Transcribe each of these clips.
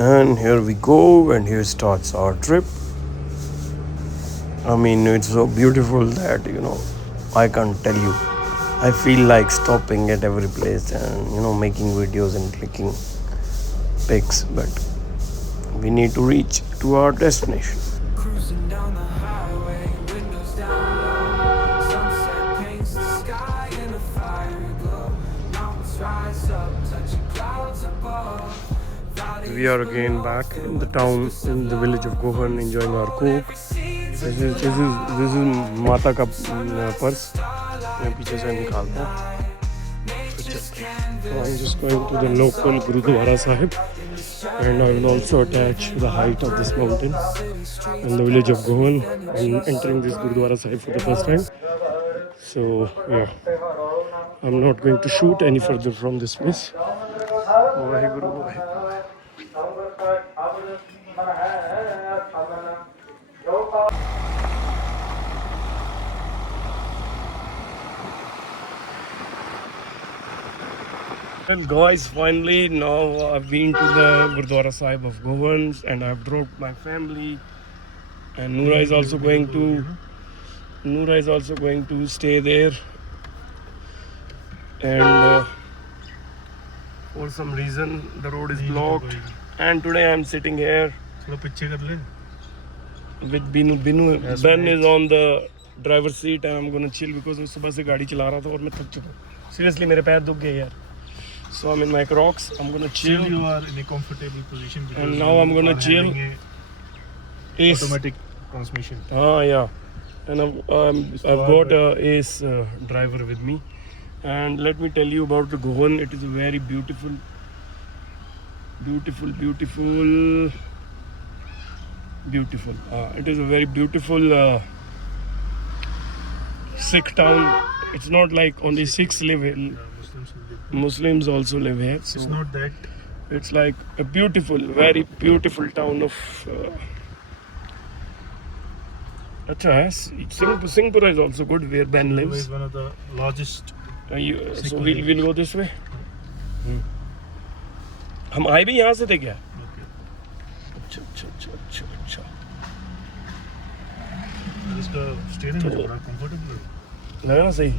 And here we go, and here starts our trip. I mean, it's so beautiful that I can't tell you. I feel like stopping at every place and making videos and clicking pics, but we need to reach to our destination. Cruising down the highway, windows down low. Sunset paints the sky in a fiery glow. Mountains rise up, touching clouds above. We are again back in the town, in the village of Gohan, enjoying our coke. This is माता का purse मैं पीछे से निकालता हूँ. So I'm just going to the local Gurudwara Sahib, and I will also attach the height of this mountain in the village of Gohan. I'm entering this Gurudwara Sahib for the first time. So yeah, I'm not going to shoot any further from this place. Vaheguru, Vaheguru. Well guys, finally now I've been to the Gurdwara Sahib of Govans and I've dropped my family, and Noora is also going to stay there, and for some reason the road is blocked, and today I'm sitting here with Binu. Yes, Ben mate. is on the driver's seat and I'm gonna chill because मैं सुबह से गाड़ी चला रहा था और मैं थक चुका हूँ. Seriously मेरे पैर दुख गए यार. So I'm in my Crocs. I'm gonna chill. You are in a comfortable position. And now I'm gonna chill. Ace. Automatic transmission. Yeah. And I've got a Ace driver with me. And let me tell you about the Gohan. It is a very beautiful. It is a very beautiful Sikh town. It's not like only Sikhs live here. Muslims also live here. So It's not that. it's like a beautiful, very beautiful town of. Acha hai. Singapore is also good where Ben It lives. is one of the largest. So we'll go this way. हम आए भी यहाँ से थे क्या? अच्छा अच्छा अच्छा अच्छा अच्छा. इसका steering मुझे बड़ा comfortable है. लगा ना सही?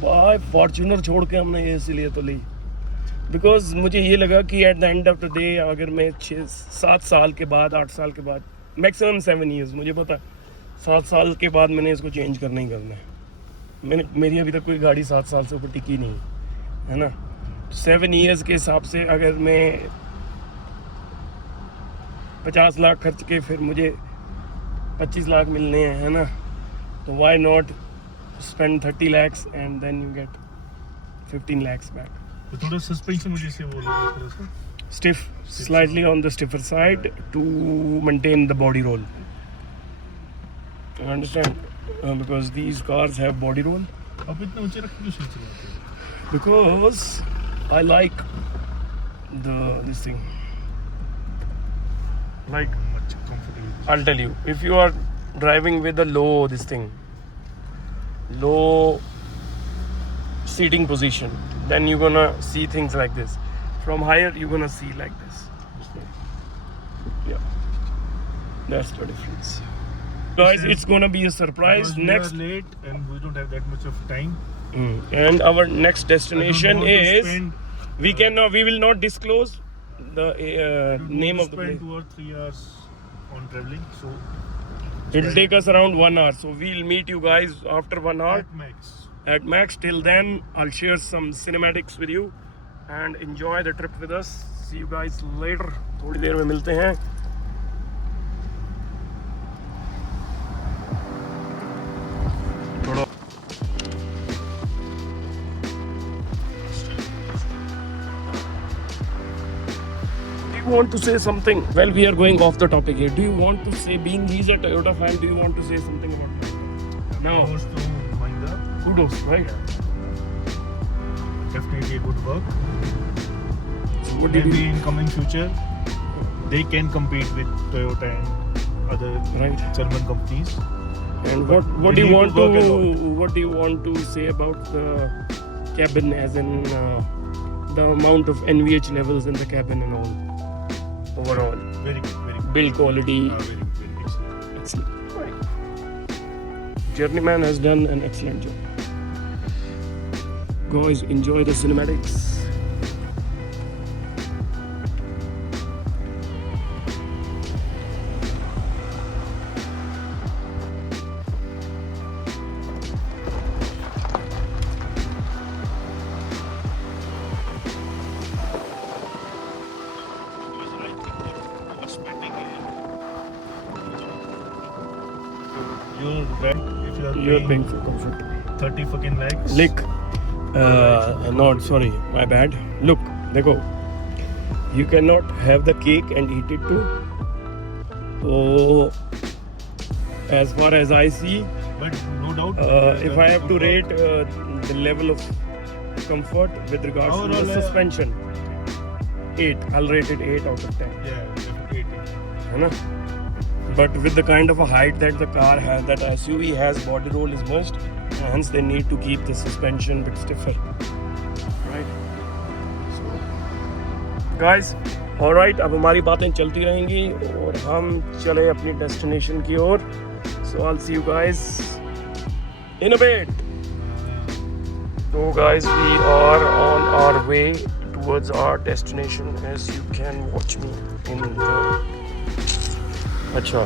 भाई फॉर्च्यूनर छोड़ के हमने ये इसीलिए तो ली. बिकॉज मुझे ये लगा कि at the end of the day अगर मैं 6-7 साल के बाद 8 साल के बाद मैक्सिमम 7 years, मुझे पता 7 साल के बाद मैंने इसको चेंज करना ही करना है. मेरी अभी तक कोई गाड़ी 7 साल से ऊपर टिकी नहीं है ना. 7 years के हिसाब से अगर मैं 50 लाख खर्च के फिर मुझे 25 लाख मिलने हैं, है ना, तो why not spend 30 lakhs and then you get 15 lakhs back. तो थोड़ा suspension मुझे से वो लगा थोड़ा सा. Stiff, slightly on the stiffer side to maintain the body roll. You understand? Because these cars have body roll. आप इतना ऊंचे रख के क्यों चलाते हो? Because I like this thing. Like, Much comfortable. I'll tell you, if you are driving with a low seating position, then you're gonna see things like this. From higher, you're gonna see like this. Yeah, that's the difference. Guys, it's gonna be a surprise. Because Next, we are late and we don't have that much of time. and our next destination I don't want to is. spend- We will not disclose the name of the spend place. 2 or 3 hours on traveling, so It'll take us around 1 hour. So we'll meet you guys after 1 hour. at max. At max. Till then, I'll share some cinematics with you and enjoy the trip with us. See you guys later. थोड़ी देर में मिलते हैं. Do you want to say something? Well, we are going off the topic here. Do you want to say, being he's a Toyota fan, do you want to say something about Mahindra? No. Goes to Mahindra. Kudos, right? Definitely a good work. So what did Maybe you... in coming future, they can compete with Toyota and other Right. German companies. And But what they do you need want to work a to what do you want to say about the cabin, as in the amount of NVH levels in the cabin and all overall? build quality. Very, very excellent. Excellent. Right. Journeyman has done an excellent job. Guys, enjoy the cinematics. You're right. If You're paying for comfort. 30 fucking lakhs. Look, not sorry, my bad. Look, देखो, you cannot have the cake and eat it too. So, as far as I see, But no doubt. if I have to rate the level of comfort with regards to Overall, the suspension, 8. I'll rate it 8 out of 10. Yeah, definitely. है ना? But with the kind of a height that the car has, that SUV has, body roll is must. Hence, they need to keep the suspension a bit stiffer. Right? So, guys, all right. अब हमारी बातें चलती रहेंगी और हम चले अपनी destination की ओर. So I'll see you guys in a bit. So guys, we are on our way towards our destination, as you can watch me in the. अच्छा,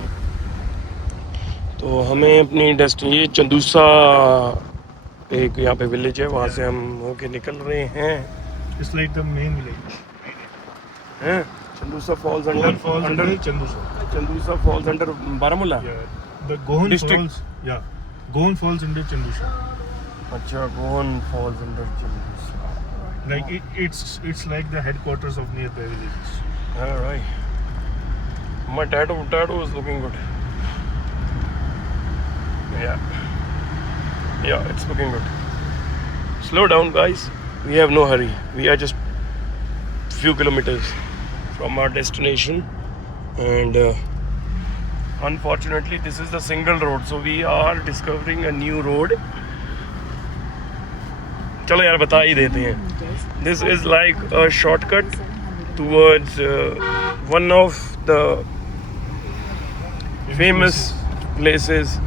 तो हमें अपनी डेस्टिनी चंदूसा एक यहाँ पे विलेज है, वहाँ से हम होके निकल रहे हैं. It's like the main village. हैं? चंदूसा falls Gohan under falls under Chandusha. Chandusha falls under Baramulla. Yeah. The Gohan District. falls. Yeah. Gohan falls under Chandusha. अच्छा, Gohan falls under Chandusha. Like it's like the headquarters of nearby villages. All right. My tattoo is looking good. Yeah, it's looking good. Slow down, guys. We have no hurry. We are just few kilometers from our destination, and unfortunately, this is the single road. So we are discovering a new road. चलो यार बता ही देते हैं. This is like a shortcut towards one of the famous places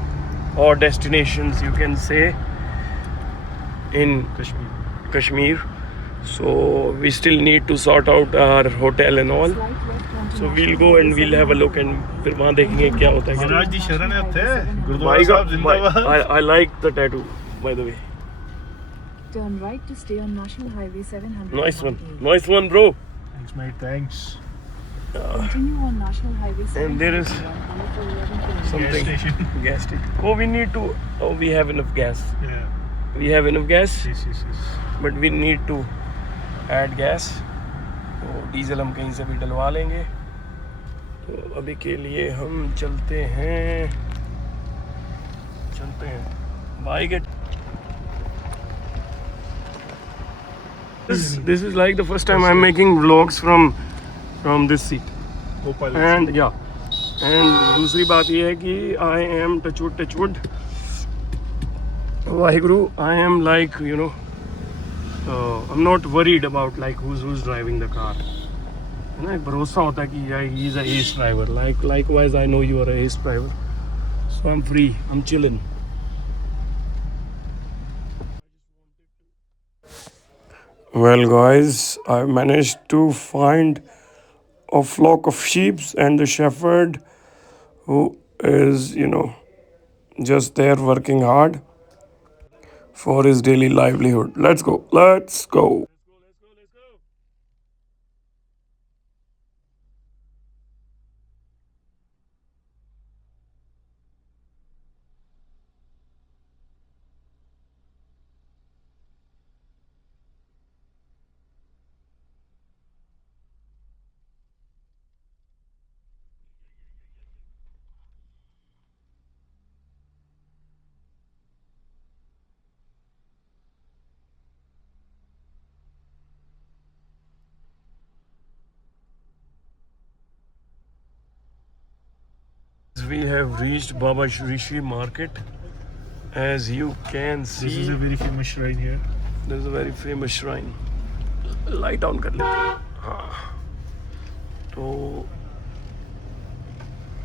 or destinations, you can say, in Kashmir. So we still need to sort out our hotel and all. So we'll go and we'll have a look, and फिर वहाँ देखेंगे क्या होता है. महाराज जी शरण है उत्थे गुरुद्वारा भाई साहब जिंदाबाद. I like the tattoo, by the way. Turn right to stay on National Highway 700. Nice one, bro. Thanks mate, thanks. Continue on National Highway 700. And there is something. Gas station. Gas station. Oh, we need to. Oh, we have enough gas. Yeah. We have enough gas, Yes. but we need to add gas. तो diesel हम कहीं से भी डलवा लेंगे. तो अभी के लिए हम चलते हैं. Bye. This is like the first time I'm making vlogs from this seat. Gopal. And yeah, and दूसरी बात ये है कि I am touchwood Waheguru, I am like, you know, I'm not worried about like who's driving the car. है ना, एक भरोसा होता है कि yeah, he is a ace driver. Likewise, I know you are a ace driver, so I'm free, I'm chilling. Well, guys, I managed to find a flock of sheep and the shepherd who is, you know, just there working hard for his daily livelihood. Let's go. We have reached Baba Rishi Market. As you can see, This is a very famous shrine here. there's a very famous shrine. Light on कर लेते हैं. हाँ. तो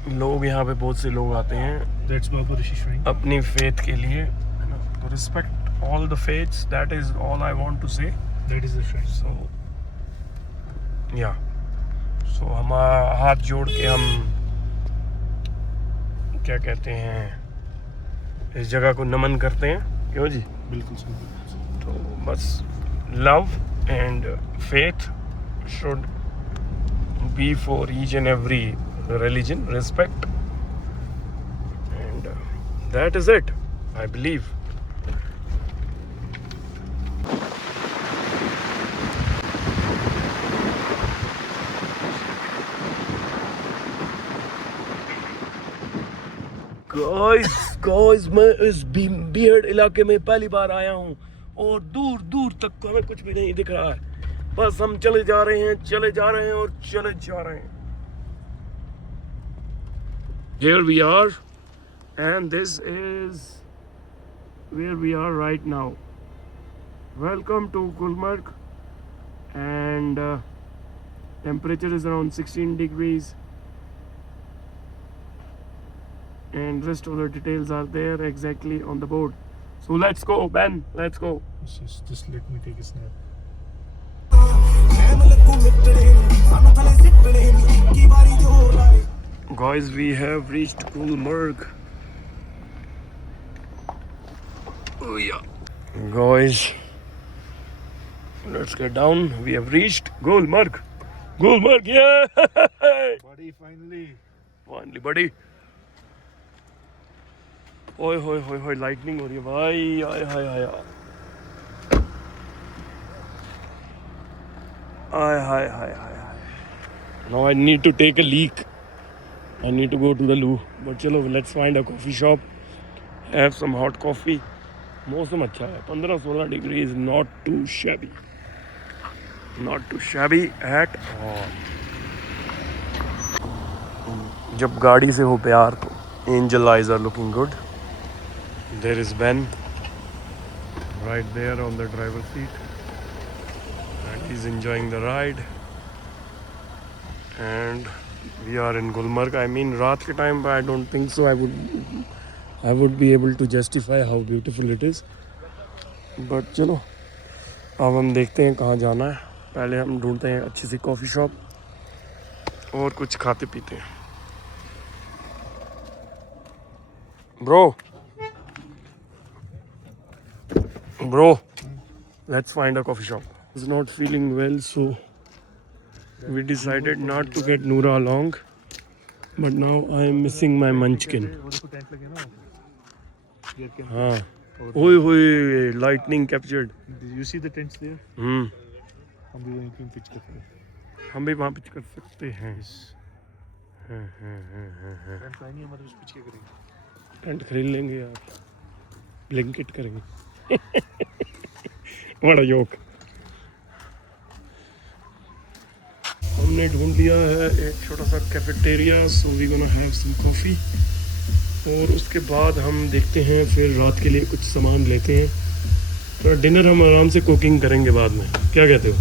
लोग यहाँ पे बहुत से लोग आते हैं That's Baba Rishi Shrine. अपनी फेथ के लिए, है ना। तो respect all the faiths, that is all I want to say. That is the shrine. So या सो हम हाथ जोड़ के हम क्या कहते हैं, इस जगह को नमन करते हैं, क्यों जी। बिल्कुल सही। तो बस love and faith should be for each and every religion, respect, and that is it, I believe. Guys, मैं इस बीहड़ इलाके में पहली बार आया हूँ और दूर दूर तक हमें कुछ भी नहीं दिख रहा है, बस हम चले जा रहे हैं, चले जा रहे हैं और चले जा रहे हैं। Here we are, and this is where we are right now. Welcome to Gulmarg, and temperature is around 16 degrees, and rest of the details are there exactly on the board. So let's go, Ben, let's go. Just let me take a snap. Guys, we have reached Gulmarg. Oh yeah. Guys, let's get down. We have reached Gulmarg. Gulmarg, yeah! Buddy, finally. Finally, buddy. ओए होए होए होए, lightning हो रही है भाई, आय हाय हाय आय हाय हाय हाय। Now I need to take a leak. I need to go to the loo. But चलो, let's find a coffee shop, have some hot coffee. मौसम अच्छा है, 15-16 degree is not too shabby. Not too shabby at all. जब गाड़ी से हो प्यार तो angel eyes are looking good. There is Ben right there on the driver's seat, and he's enjoying the ride. And we are in Gulmarg. I mean, रात के time, but I don't think so I would be able to justify how beautiful it is. But चलो, अब हम देखते हैं कहाँ जाना है। पहले हम ढूंढते हैं अच्छी सी कॉफ़ी शॉप और कुछ खाते पीते हैं। Bro, let's find a coffee shop. He's not feeling well, so we decided not to get Noora along. But now I am missing my munchkin. हाँ, ओए होए, lightning captured. Did you see the tents there? हम भी वहीं पे pitch कर सकते हैं। हम भी वहाँ पिच कर सकते हैं। टेंट आएंगे हमारे उस पिच के करेंगे। टेंट खरीद लेंगे यार, ब्लैंकेट करेंगे। बड़ा जोक। हमने ढूंढ लिया है एक छोटा सा cafeteria, so we gonna have some coffee, और उसके बाद हम देखते हैं, फिर रात के लिए कुछ सामान लेते हैं। तो डिनर हम आराम से कुकिंग करेंगे बाद में, क्या कहते हो?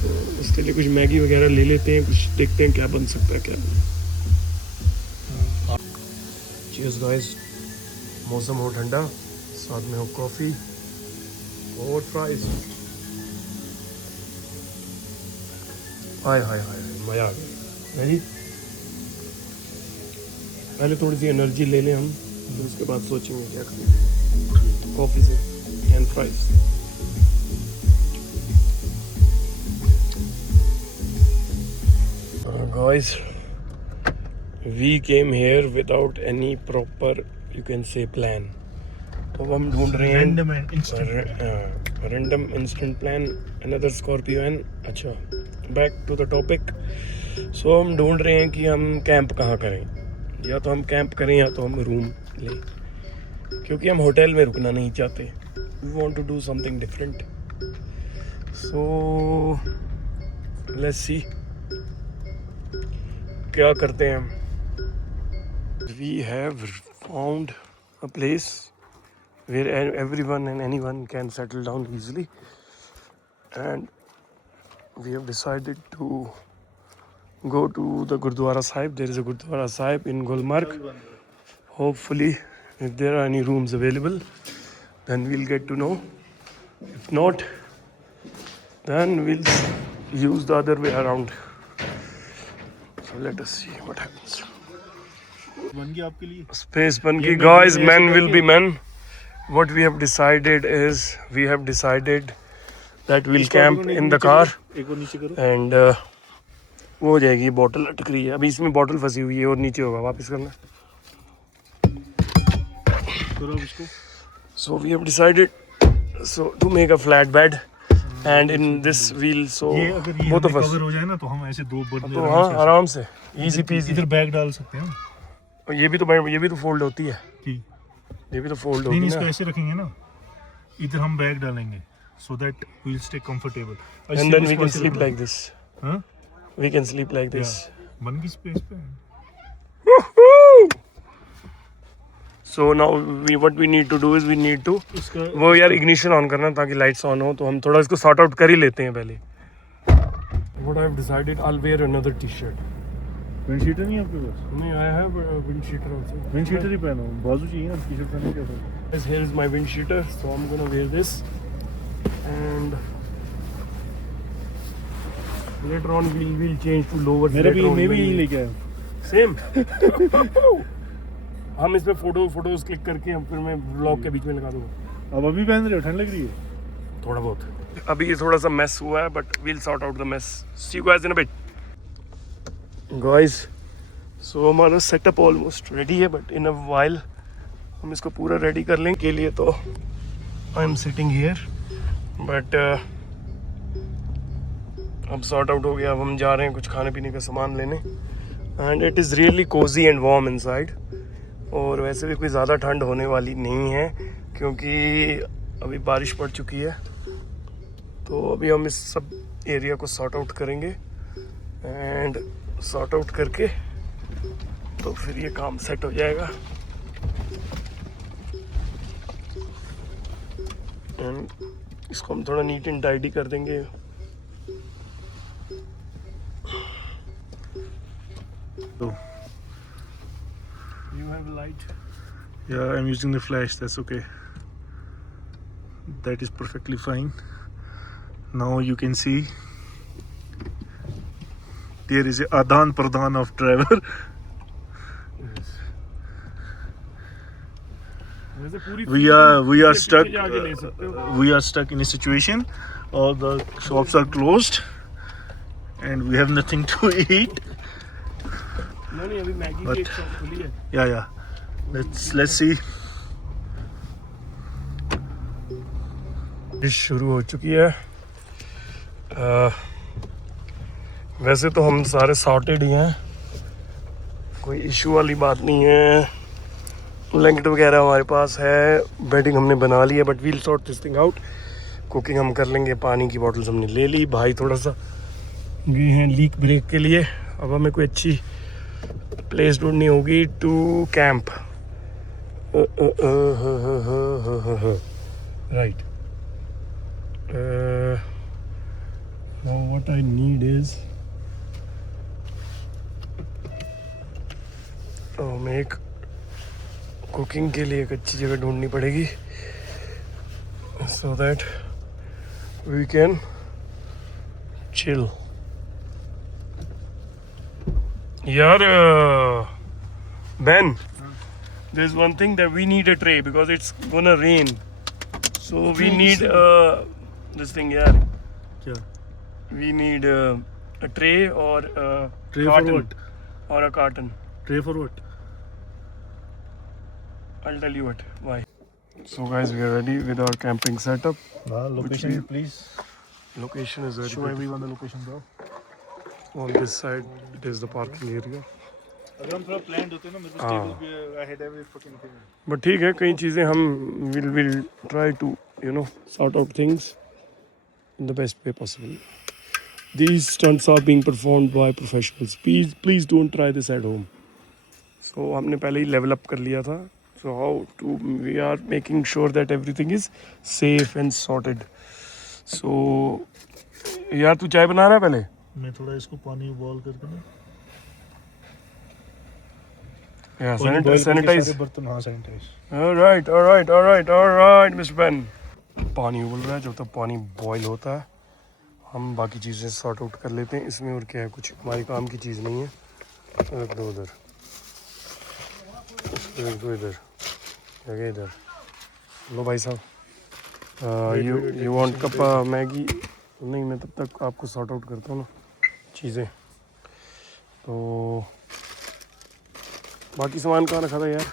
तो उसके लिए कुछ मैगी वगैरह ले लेते हैं, कुछ देखते हैं क्या बन सकता है क्या नहीं। चीयर्स गाइस, मौसम हो ठंडा, साथ में हो कॉफ़ी और फ्राइज। हाय हाय हाय, मज़ा आ गया जी। पहले थोड़ी सी एनर्जी ले लें हम, फिर उसके बाद सोचेंगे क्या करें। कॉफ़ी से and fries. Guys, we came here without any proper, you can say, plan. तो हम ढूंढ रहे हैं random instant plan, another Scorpio-N। अच्छा, back to the topic. So हम ढूंढ रहे हैं कि हम कैंप कहाँ करें, या तो हम कैंप करें या तो हम रूम लें, क्योंकि हम होटल में रुकना नहीं चाहते। We want to do something different. So let's see क्या करते हैं हम। We have found a place where everyone and anyone can settle down easily, and we have decided to go to the Gurdwara Sahib. There is a Gurdwara Sahib in Gulmarg. Hopefully, if there are any rooms available, then we'll get to know. If not, then we'll use the other way around. So let us see what happens. बन गया आपके लिए Space ban ki, guys, men will be men. What we have decided is, we have decided that we'll camp in the car एक और नीचे करो and वो हो जाएगी, बॉटल अटक रही है अभी, इसमें बॉटल फंसी हुई है और नीचे होगा, वापस करना. करो अब इसको So we have decided to make a flat bed and in this we'll ये अगर ये both of us. कवर हो जाए ना तो हम ऐसे दो बंदे तो हाँ आराम से easy peasy. इधर बैग डाल सकते हैं और ये भी तो फोल्ड होती है, कि ये भी तो फोल्ड नहीं होगी इसको ना. ऐसे रखेंगे ना, इधर हम बैग डालेंगे so that we will stay comfortable And then we can sleep like this. हाँ We can sleep like this. बन गई स्पेस पे. So now what we need to do is we need to इसका वो यार ignition on करना ताकि lights on हो, तो हम थोड़ा इसको सॉर्ट आउट कर ही लेते हैं पहले. What I have decided, I'll wear another t-shirt. Windcheater नहीं है आपके पास? नहीं, I have a wind cheater also. Windcheater ही पहनो, बाजू चाहिए ना टी-शर्ट पहनने क्या फर्क है? Guys, here is my wind cheater, so I'm gonna wear this and later on we'll change to lower. मेरा भी later on मैं भी when यही we- लेके आया. सेम. हम इसमें फोटोज क्लिक करके हम फिर मैं ब्लॉग के बीच में लगा दूंगा. अब अभी पहन रहे हो, ठंड लग रही है? थोड़ा बहुत. अभी ये थोड़ा सा मेस हुआ है but we'll sort out the mess. See you guys in a bit. Guys, so हमारा सेटअप ऑलमोस्ट रेडी है बट इन अ वाइल हम इसको पूरा रेडी कर लेंगे. के लिए तो I am sitting here but अब सॉर्ट आउट हो गया. अब हम जा रहे हैं कुछ खाने पीने का सामान लेने and it is really Cozi and warm inside. और वैसे भी कोई ज़्यादा ठंड होने वाली नहीं है क्योंकि अभी बारिश पड़ चुकी है. तो अभी हम इस सब एरिया को सॉर्ट आउट करेंगे एंड सॉर्ट आउट करके तो फिर ये काम सेट हो जाएगा. एंड इसको हम थोड़ा नीट एंड टाइडी कर देंगे. तो You have light. Yeah, I'm using the flash. That's okay. That is perfectly fine. Now you can see there is a adan pradan of travel. वैसे पूरी We are stuck. पीछे जाके ले सकते हो. We are stuck in a situation. All the shops are closed, and we have nothing to eat. नहीं अभी Maggi की एक शॉप खुली है. Yeah. Let's see. डिश शुरू हो चुकी है. वैसे तो हम सारे सॉर्टेड ही हैं, कोई इशू वाली बात नहीं है. ब्लैंकेट वगैरह हमारे पास है, बेडिंग हमने बना ली है but we'll sort this thing out. Cooking हम कर लेंगे. पानी की बॉटल्स हमने ले ली. भाई थोड़ा सा गए हैं लीक ब्रेक के लिए. अब हमें कोई अच्छी प्लेस ढूंढनी होगी to camp. Right. Now what I need is हमें एक कुकिंग के लिए एक अच्छी जगह ढूंढनी पड़ेगी so that we can chill. यार Ben, there's one thing that we need a tray because it's gonna rain, so we need this thing यार. क्या? We need a tray or a Tray for carton what? or a carton. Tray for what? I'll tell you what. Why? So guys, we are ready with our camping setup. Location, we- please. Location is very Show good. everyone the location, bro. On this side, it is the parking area. अगर हम थोड़ा planned होते ना, मेरे को हाँ. stable भी I had every fucking thing. But ठीक है, कई चीज़ें हम will try to sort out things in the best way possible. These stunts are being performed by professionals. Please don't try this at home. So हमने पहले ही level up कर लिया था. So we are making sure that everything is safe and sorted. So यार तू चाय बना रहा है पहले? मैं थोड़ा इसको पानी बॉईल करके ना सैनिटाइज। बर्तन, हाँ सैनिटाइज। Alright mister pen. पानी उबल रहा है, जब तक पानी बॉईल होता है हम बाकी चीज़ें सॉर्ट आउट कर लेते हैं इसमें। और क्या है, कुछ हमारे काम की चीज़ नहीं है। रख दो उधर, रख दो इधर, जगह इधर। लो भाई साहब, यू वांट कप मैगी? नहीं, मैं तब तक आपको सॉर्ट आउट करता हूँ ना चीज़ें। तो बाकी सामान कहाँ रखा था यार?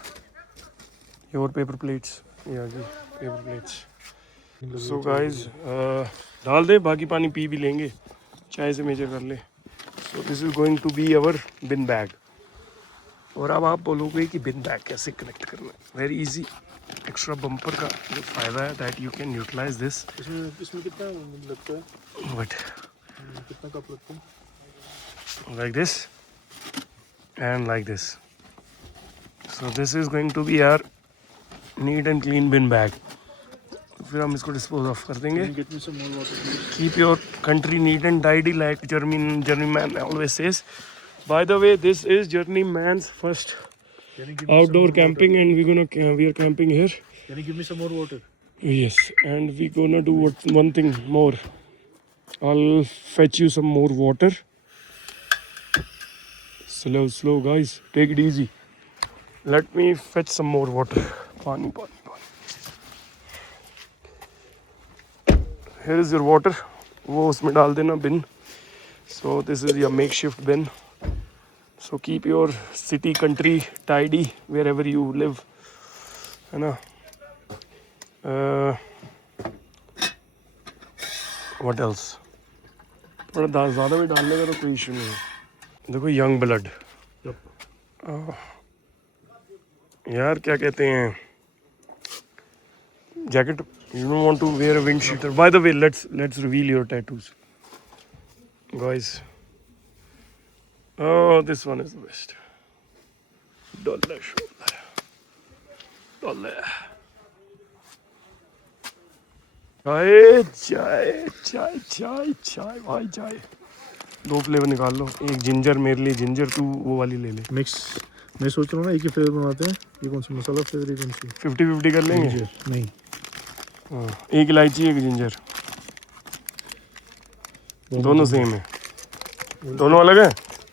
ये और पेपर प्लेट्स, ये आ गई पेपर प्लेट्स। सो गाइस, डाल दे, बाकी पानी पी भी लेंगे, चाय से मेजर कर ले। So this is going to be our bin bag. और अब आप बोलोगे कि बिन बैग कैसे कनेक्ट करना है? Very easy. एक्स्ट्रा बम्पर का जो फ़ायदा है that you can utilize this. इसमें कितना लगता है? बट कितना कप लगता है? like this and like this. So this is going to be our neat and clean bin bag. फिर हम इसको डिस्पोज ऑफ कर देंगे। Get me some more water, please. Keep your country neat and tidy like journeyman always says. By the way, this is journeyman's first Can you give me some outdoor more camping and we are camping here. water? Can you give me some more water? Yes, and we gonna do one thing more. I'll fetch you some more water. Slow guys, take it easy. Let me fetch some more water. Pani. Here is your water. वो उसमें डाल देना bin. So this is your makeshift bin. So keep your city, country tidy wherever you live. है ना? What else? थोड़ा ज़्यादा भी डालने का तो कोई इशू नहीं है। देखो यंग ब्लड, यार क्या कहते हैं, jacket. You don't want to wear a windcheater. By the way, let's reveal your tattoos guys. Oh, this one is the best. Dollar चाय भाई, चाय। 2 फ्लेवर निकाल लो, एक जिंजर मेरे लिए जिंजर, तू वो वाली ले ले। मिक्स। मैं सोच रहा हूँ ना एक ही फ्लेवर बनाते हैं। ये कौन सा मसाला फ्लेवर, ये कौन सी? 50-50 कर लेंगे। जिंजर नहीं, हाँ, एक इलायची एक जिंजर, दोनों सेम है? दोनों अलग है?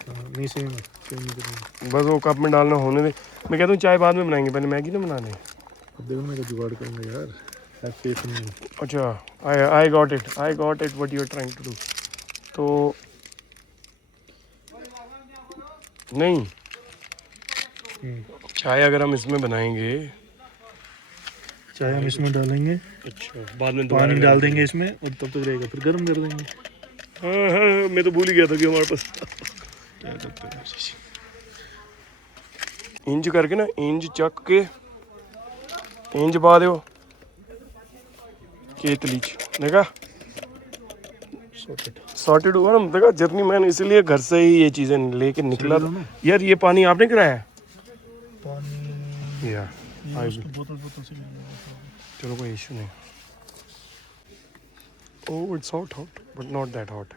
नहीं सेम है, सेम नहीं करेंगे। बस वो कप में डालना होने दे। मैं कहता हूँ चाय बाद में बनाएंगे, पहले मैगी ना बनाने। अब देखो मैं क्या जुगाड़ करूँगा यार। Have faith in me. अच्छा, I got it what you are trying to do. तो नहीं, चाय अगर हम इसमें बनाएंगे, चाय हम इसमें डालेंगे, अच्छा बाद में पानी डाल देंगे इसमें और तब तक रहेगा, फिर गर्म कर देंगे। हाँ, मैं तो भूल ही गया था कि हमारे पास क्या करते हैं? इंज करके ना, इंज चक के इंज पा दो केतली च, देखा सॉर्टेड हुआ ना। देखा, जर्नी मैन इसीलिए घर से ही ये चीज़ें लेके निकला था। यार ये पानी आपने कराया? पानी यार बोतल से चलो कोई इशू नहीं। Oh, it's hot but not that hot.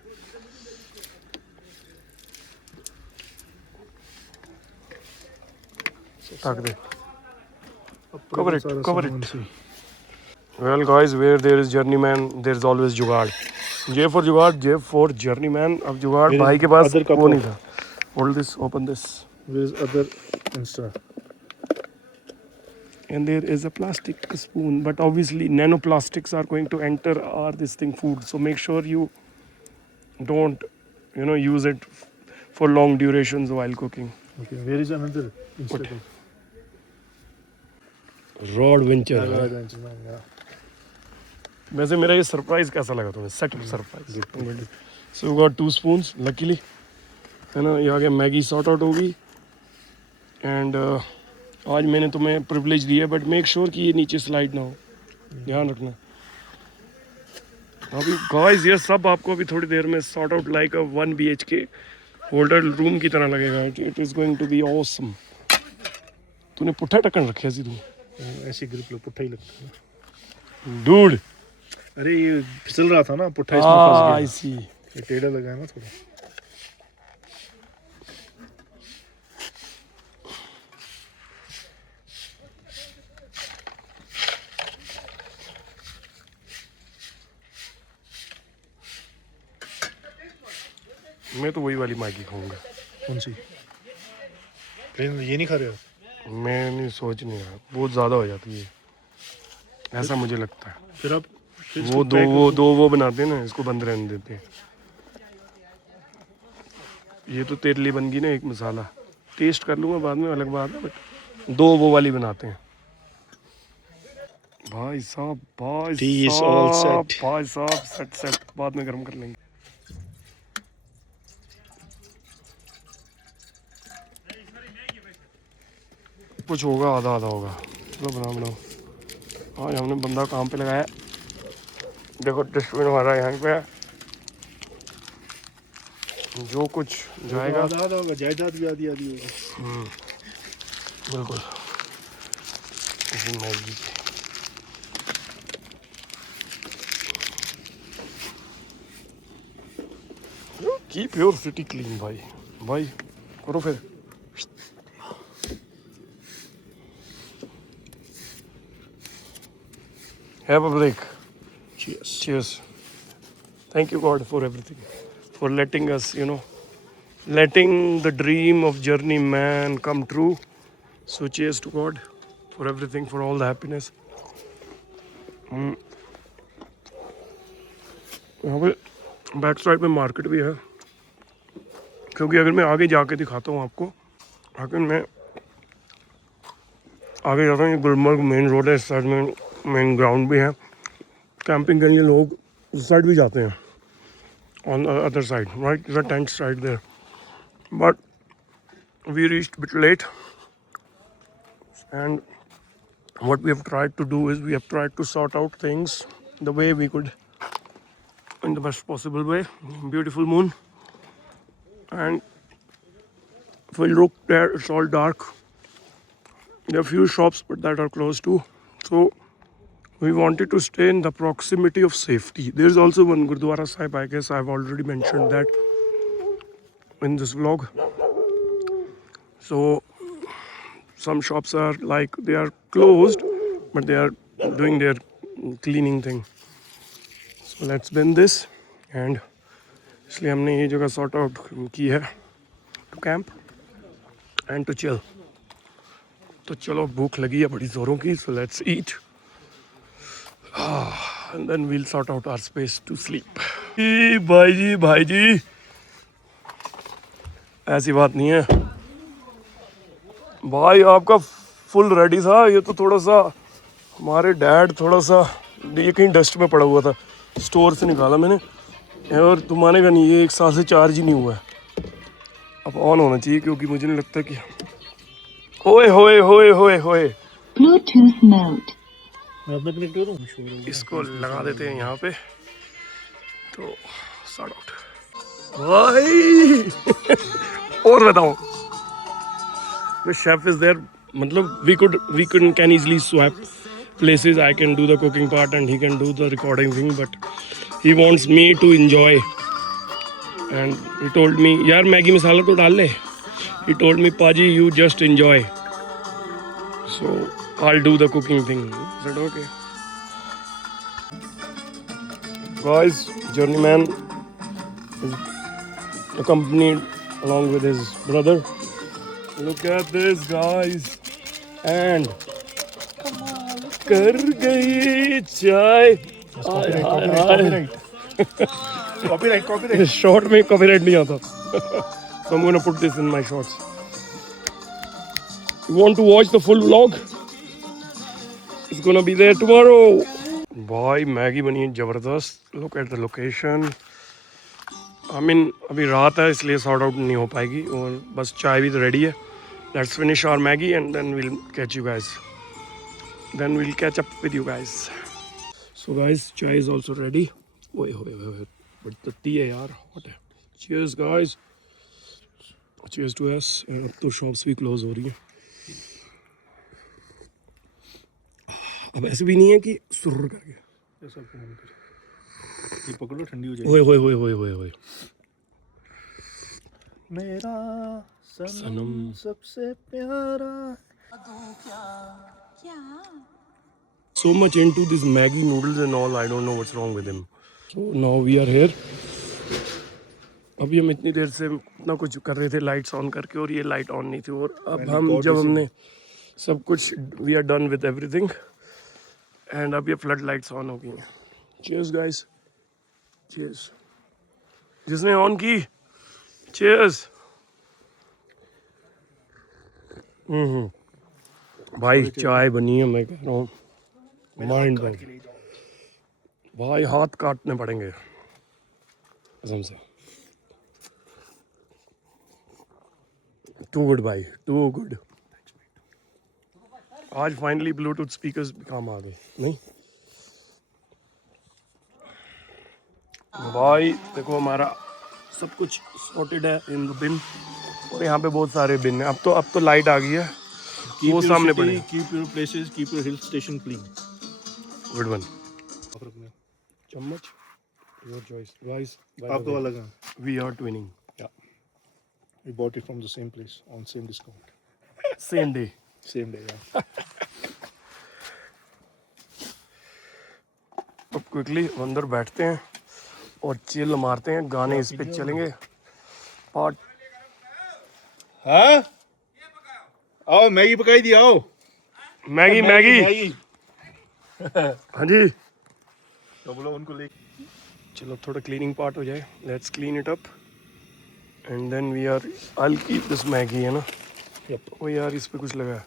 ताक दे, cover it. Well guys, where there is journeyman there is always जुगाड़। J for जुगाड़, J for journeyman। अब जुगाड़ भाई के पास वो नहीं था। Hold this, open this. Where is other Insta? And there is a plastic spoon, but obviously nanoplastics are going to enter our this thing food. So make sure you don't, use it for long durations while cooking. Okay, where is another Insta? Rod venture। Yeah. वैसे मेरा ये surprise कैसा लगा तुम्हें? Setup surprise. सो got 2 spoons luckily, है ना। ये आगे मैगी सॉर्ट आउट होगी। एंड आज मैंने तुम्हें प्रिविलेज दिया, बट मेक श्योर कि ये नीचे स्लाइड ना हो, ध्यान रखना। अभी गाइस ये सब आपको अभी थोड़ी देर में sort out like a 1 BHK holder room की तरह लगेगा। It is going to be awesome. तूने पुट्ठा ढक्कन रखे सी? तू ऐसी ग्रिप लो, पुट्ठा ही लगता है डूड। अरे ये फिसल रहा था ना पुट्ठा, इसमें फंस गया। आई सी। ये टेढ़ा लगा है ना थोड़ा। मैं तो वही वाली मैगी खाऊंगा। कौन सी? प्लेन ये नहीं खा रहे हो? मैं नहीं सोच नहीं रहा, बहुत ज़्यादा हो जाती है ऐसा मुझे लगता है। फिर आप वो दो बनाते हैं ना, इसको बंद रहने देते हैं। ये तो तेरे लिए बन गई ना एक मसाला, टेस्ट कर लूँगा बाद में, अलग बात है, बट दो वो वाली बनाते हैं। भाई साहब Tea is all set. भाई साहब सेट बाद में गर्म कर लेंगे। कुछ होगा, आधा आधा होगा। चलो बनाओ। आज हमने बंदा काम पे लगाया। देखो डस्टबिन हमारा यहाँ पे है, जो कुछ जाएगा आधा आधा होगा, जायदाद भी आधी आधी होगी। बिल्कुल। इसी Maggi keep your city clean भाई। भाई करो फिर। Have a break. Cheers. Cheers. Thank you God for everything, for letting us, letting the dream of journeyman come true. So cheers to God for everything, for all the happiness. यहाँ पे back side में market भी है, क्योंकि अगर मैं आगे जाके दिखाता हूँ आपको, अगर मैं आगे जाता हूँ, ये गुलमर्ग मेन रोड है, इस साइड में मेन ग्राउंड भी है, कैंपिंग के लिए लोग उस साइड भी जाते हैं, on the other side, right? There's a tent site there, but we reached a bit late, and what we have tried to do is we have tried to sort out things the way we could in the best possible way. Beautiful moon, and if we look there, it's all dark. There are few shops but that are closed too, so we wanted to stay in the proximity of safety. There is also one Gurdwara Sahib, I guess I've already mentioned that in this vlog. So some shops are like they are closed, but they are doing their cleaning thing. So let's bin this, and इसलिए हमने ये जगह sort out की है to camp and to chill. तो चलो भूख लगी है बड़ी ज़ोरों की, so let's eat. And then we'll sort out our space to sleep. भाई जी ऐसी बात नहीं है भाई, आपका फुल रेडी था। ये तो थोड़ा सा हमारे डैड थोड़ा सा ये कहीं डस्ट में पड़ा हुआ था, स्टोर से निकाला मैंने, और तुम मानेगा नहीं, ये 1 साल से चार्ज ही नहीं हुआ है। अब ऑन होना चाहिए, क्योंकि मुझे नहीं लगता कि होए होए होए होए होए Bluetooth mode. मैं अपना कनेक्ट करूँ? इसको लगा देते हैं यहाँ पे, तो सॉर्ट आउट भाई। और बताओ, the chef is there, मतलब we can easily swap places. I can do the cooking part and he can do the recording thing, but he wants me to enjoy, and he told me यार Maggi मसाला तो डाल ले, he told me Paji you just enjoy, so I'll do the cooking thing. I said okay. Guys, journeyman is accompanied along with his brother. Look at this guys, and कर गई चाय। Copyright. Short में copyright नहीं आता, so I'm gonna put this in my shorts. You want to watch the full vlog? It's gonna be there tomorrow. भाई Maggi बनी है ज़बरदस्त। Look at the location. I mean अभी रात है इसलिए सॉर्ट आउट नहीं हो पाएगी, और बस चाय भी तो रेडी है। Let's finish our Maggie and then we'll catch you guys. Then we'll catch up with you guys. So guys, chai is also ready. Oye, but the tea है यार, hot है। Cheers guys. Cheers to us. अब तो shops भी close हो रही हैं। अब ऐसे भी नहीं है कि सुर करके। ये पकड़ो, ठंडी हो जाएगी। ओए मेरा सनम सबसे प्यारा। So much into this Maggi noodles and all, I don't know what's wrong with him. So now we are here अभी हम इतनी देर से इतना कुछ कर रहे थे लाइट्स ऑन करके और ये लाइट ऑन नहीं थी और अब Finally हम God जब is in. हमने सब कुछ we are done with everything and अब ये फ्लड लाइट्स ऑन हो गई हैं. Cheers guys, cheers. जिसने ऑन की चीयर्स. भाई चाय बनी है, मैं कह रहा हूँ माइंड ब्लोइंग. भाई हाथ काटने पड़ेंगे कसम से. टू गुड भाई, टू गुड. आज फाइनली ब्लूटूथ स्पीकर्स भी काम आ गए नहीं भाई. देखो हमारा सब कुछ सॉर्टेड है इन द बिन और यहाँ पे बहुत सारे बिन हैं. अब तो लाइट आ गई है. Keep वो your सामने city, पड़े. keep your places, keep your hill station clean. Good one. चम्मच योर चॉइस गाइस. आपका वाला कहाँ? We are twinning. We bought it from the same place on same discount. Same day. Same day, yeah. अब quickly अंदर बैठते हैं और chill मारते हैं. गाने इस पे चलेंगे. पार्ट हाँ? आओ मैगी पकाई दी आओ. Maggi Maggi. हाँ जी. तो बोलो उनको ले. चलो थोड़ा क्लीनिंग पार्ट हो जाए. Let's clean it up and then we are I will keep this Maggi है ना. ओ यार इस पे कुछ लगा है.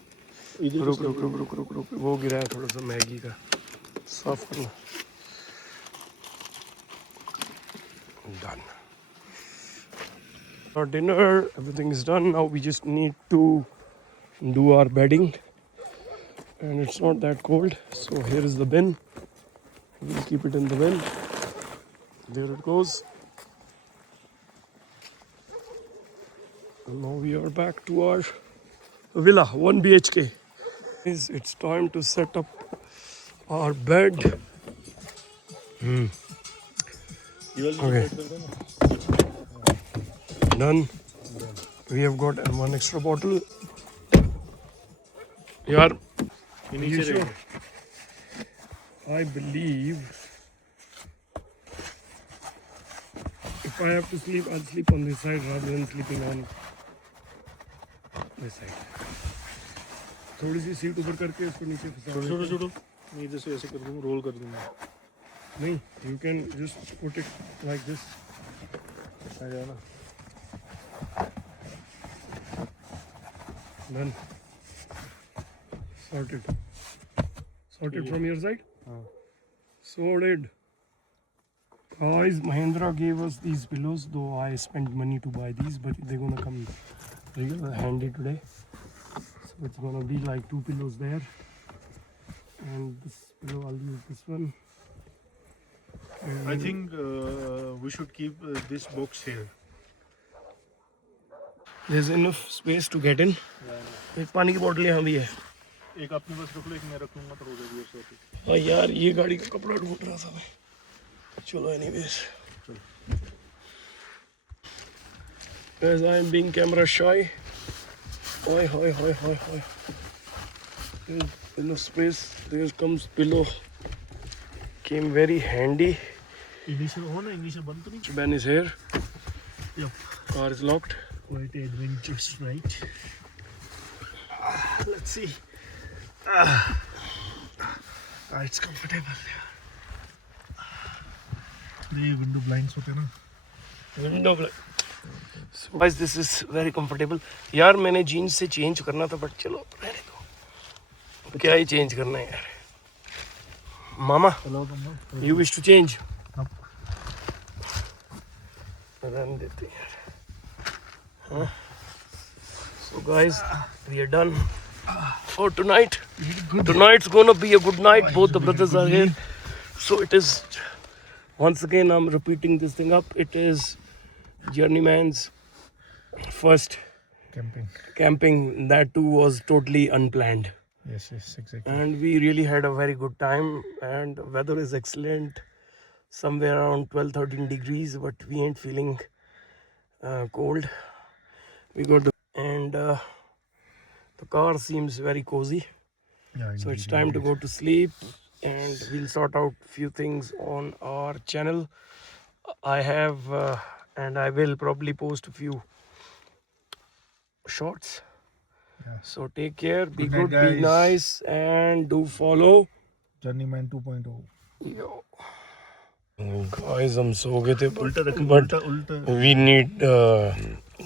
रुक रुक रुक रुक रुक रुक. वो गिरा है थोड़ा सा मैगी का. साफ करना. Done. Our dinner, everything is done. Now we just need to do our bedding, and it's not that cold. So here is the bin. We'll keep it in the bin. There it goes. And now we are back to our villa, 1 BHK. It's time to set up our bed. Okay. Done. We have got one extra bottle. Yaar, you sure? I believe if I have to sleep, I'll sleep on this side rather than sleeping on this side. थोड़ी सी seat ऊपर करके उसको नीचे फंसा. छोड़ो छोड़ो. मैं इधर से ऐसे कर दूँगा, रोल कर दूँगा. नहीं, you can just put it like this. आ जाए ना. Done. Sorted. Sorted from your side? Sorted. Guys, Mahindra gave us these pillows, though I spent money to buy these, but they're gonna come real handy today. So it's gonna be like 2 pillows there. And this pillow, I'll use this one. I think we should keep this box here. There's enough space to get in. एक पानी की बोतल यहाँ भी है. एक अपने पास रख लो, एक मैं रख लूँगा तो हो जाएगी ऐसे. हाँ यार ये गाड़ी का कपड़ा ढूंढ रहा था मैं. चलो anyways. As I am being camera shy. Oi, hoi, hoi, hoi, hoi. There's enough space. There comes pillow. Came very handy. Ignition on है, ignition बंद तो नहीं. Ben is here. Yep. Car is locked. Quite adventurous, right? Let's see. It's comfortable. ये window blinds होते हैं ना. Window black. So guys, this is very comfortable. यार मैंने जीन्स से चेंज करना था बट चलो रहने दो. क्या ही चेंज करना है यार. मामा, you wish to change? रहने देते हैं यार. हाँ. So guys, we are done for tonight. Tonight's gonna be a good night. Both the brothers are here. So it is, once again I'm repeating this thing up. It is Journeyman's first camping. That too was totally unplanned. Yes, exactly. And we really had a very good time. And weather is excellent. Somewhere around 12-13 degrees, but we ain't feeling cold. We got and the car seems very cozy. Yeah, So it's time to go to sleep, and we'll sort out few things on our channel. I have and I will probably post a few shorts. Yeah. So take care, be Good night, good, be guys. nice, and do follow. Journeyman 2.0. Yo. Guys, हम सो गए थे, उल्टा रखो, but उल्टा we need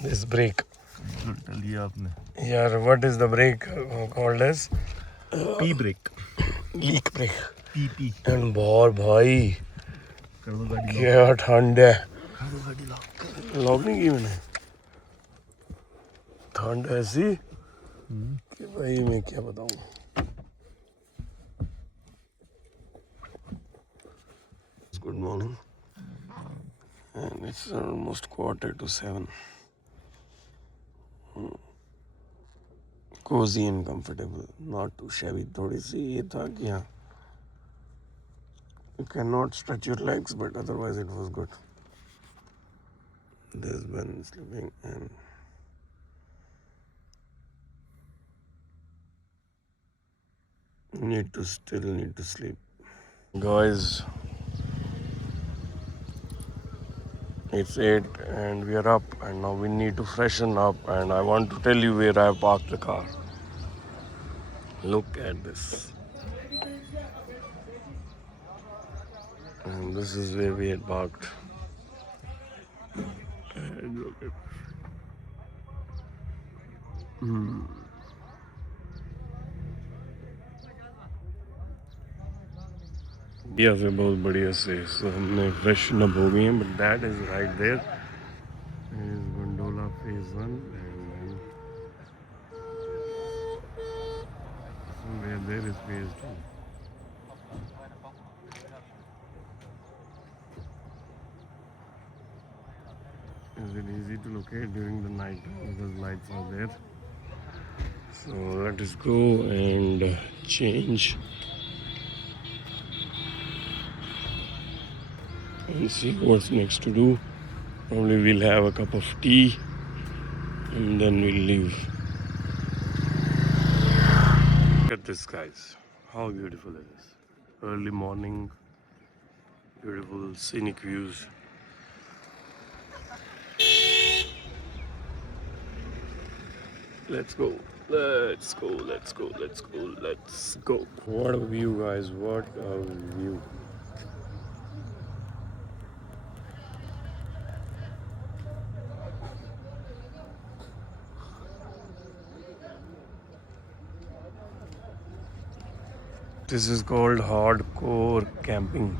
this break. उल्टा लिया आपने. यार, what is the break called as? Pee break. Leak break. Pee. And बहुत भाई कर दो गाड़ी लॉक. क्या ठंड है. कर दो गाड़ी लॉक. लॉक नहीं की मैंने. ठंड ऐसी कि भाई मैं क्या बताऊं. Good morning, and it's almost 6:45. Cozy and comfortable, not too shabby. थोड़ी सी ये था कि हाँ, you cannot stretch your legs, but otherwise it was good. There's Ben sleeping and still need to sleep. Guys, it's 8 and we are up, and now we need to freshen up, and I want to tell you where I have parked the car. Look at this. And this is where we had parked. And look at Yeah, से बहुत बढ़िया से so हमने freshen up हो गए हैं, but that is right there is Gondola phase 1, and then somewhere there is phase 2. Is it easy to locate during the night because lights are there? So let us go and change and see what's next to do. Probably we'll have a cup of tea and then we'll leave. Look at this, guys. How beautiful it is. Early morning, beautiful scenic views. Let's go. Let's go. Let's go. Let's go. Let's go. What a view, guys. What a view. This is called hardcore camping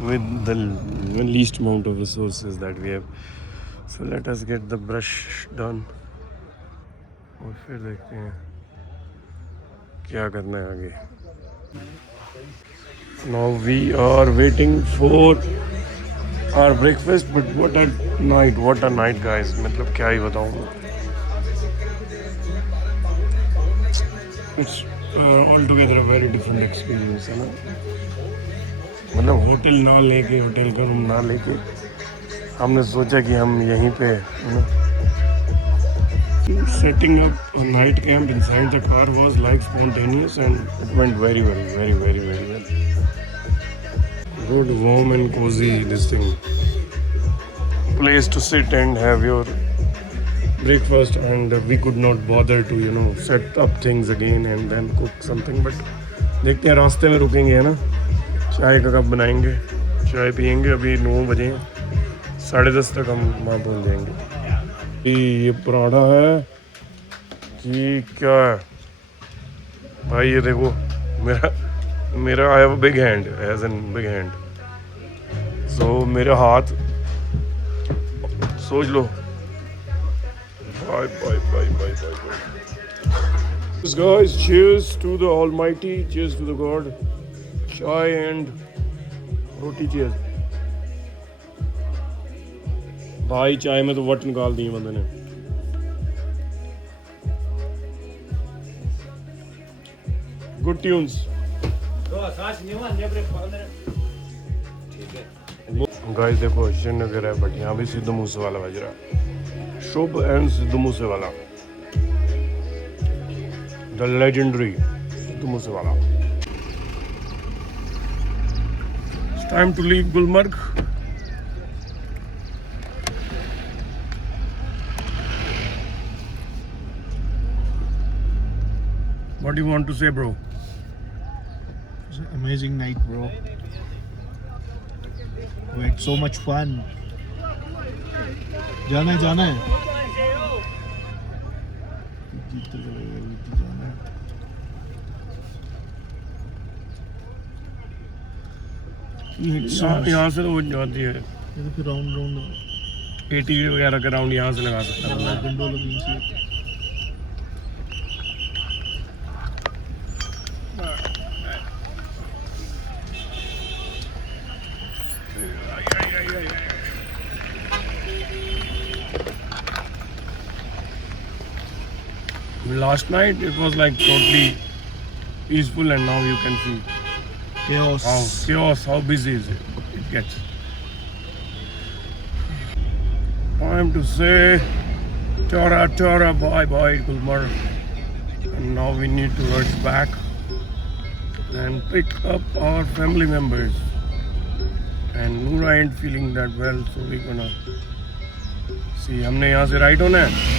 with the least amount of resources that we have. So let us get the brush done और फिर देखते हैं क्या करना है आगे. Now we are waiting for our breakfast, but what a night, guys. मतलब क्या ही बताऊँ. It's altogether a very different experience, है ना. मतलब होटल का रूम ना लेके हमने सोचा कि हम यहीं पे setting up a night camp inside the car was like spontaneous, and it went very well. Good, warm and cozy this thing. Place to sit and have your breakfast, and we could not bother to set up things again and then cook something. But देखते हैं, रास्ते में रुकेंगे, है ना. चाय का cup बनाएंगे, चाय पियेंगे. अभी 9 बजे, 10:30 तक हम वहाँ पहुँच जाएंगे. ये पराठा है कि क्या है भाई. ये देखो, मेरा I have a big hand, as an big hand. So मेरा हाथ सोच लो. Bye. Guys, cheers to the Almighty, cheers to the God. Chai and roti, cheers. भाई चाय में तो वट निकाल दी बंदे ने. Good tunes. गाइस देखो, श्रीनगर है बट यहाँ भी सिद्धू मूसेवाला बज रहा है. Shubh and Sidhu Moosewala, the legendary Sidhu Moosewala. It's time to leave Gulmarg. What do you want to say, bro? It's an amazing night, bro. We had so much fun. जाना है जाना है जीतते चले गए जीतते जाना है We hit so much. यहाँ से तो वो जाती है ये तो फिर राउंड राउंड 80 वगैरह का राउंड यहाँ से लगा सकता है विंडो लगी से Last night it was like totally peaceful, and now you can see chaos. how busy is it gets. Time to say Tara, bye bye, Gulmar. And now we need to rush back and pick up our family members. And Noora ain't feeling that well, so we're gonna see. हमने यहाँ से right होना है.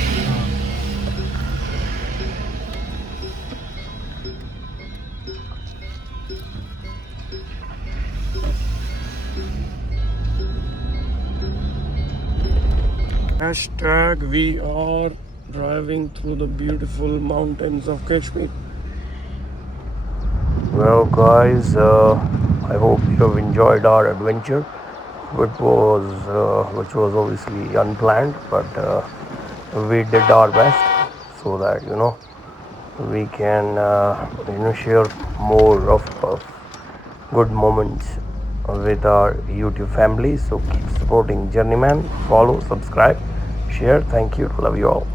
Hashtag we are driving through the beautiful mountains of Kashmir. Well, guys, I hope you have enjoyed our adventure, which was obviously unplanned, but we did our best so that we can share more of good moments with our YouTube family. So keep supporting Journeyman. Follow, subscribe, share. Thank you. Love you all.